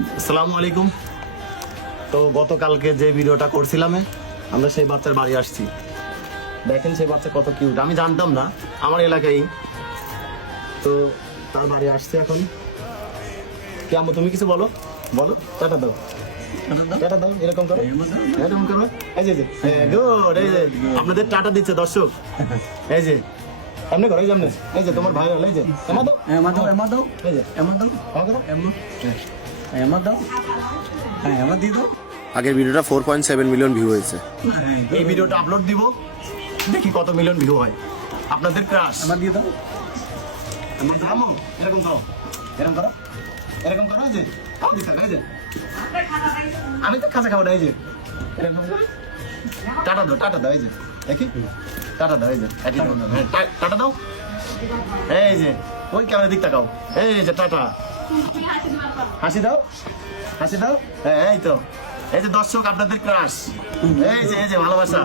আসসালামু আলাইকুম। তো গতকালকে যে ভিডিওটা করছিলাম আমরা সেই বাচ্চার বাড়ি আসছি। দেখেন সেই বাচ্চা কত কিউট, আমি জানতাম না, আমার এলাকায়। তো তার বাড়ি আসছে এখন। কি আম্মু তুমি কিছু বলো, বলো, টাটা দাও, টাটা দাও, এরকম করো, এরকম করো। এই যে গুড, এই যে আপনাদের টাটা দিচ্ছে দর্শক। এই যে এমনি করো, এই যে এমনি, এই যে তোমার ভাই হলো, এই যে এমা দাও, এমা দাও, এমা দাও, এই যে এমা দাও, এমা করো, এমা, এমা দাও, হ্যাঁ এমা দিয়ে দাও। আগের ভিডিওটা 4.7 মিলিয়ন ভিউ হয়েছে। এই ভিডিওটা আপলোড দিব, দেখি কত মিলিয়ন ভিউ হয়। আপনাদের ক্রাশ এমা দিয়ে দাও। আম্মু এরকম করো, এরকম করো, এরকম করো, এই যে এই যে আমি তো খাঁচা খাবো না, এই যে এরকম করো। টাটা দাও, টাটা দাও, এই যে দেখি টাটা দাও, এই যে একই দাও, হ্যাঁ, টাটা দাও, এই যে ওই ক্যামেরার দিক তাকাও, এই যে টাটা, হাসি দাও, হাসি দাও, হ্যাঁ এই তো, এই যে দর্শক আপনাদের ক্রাশ, এই যে ভালোবাসা।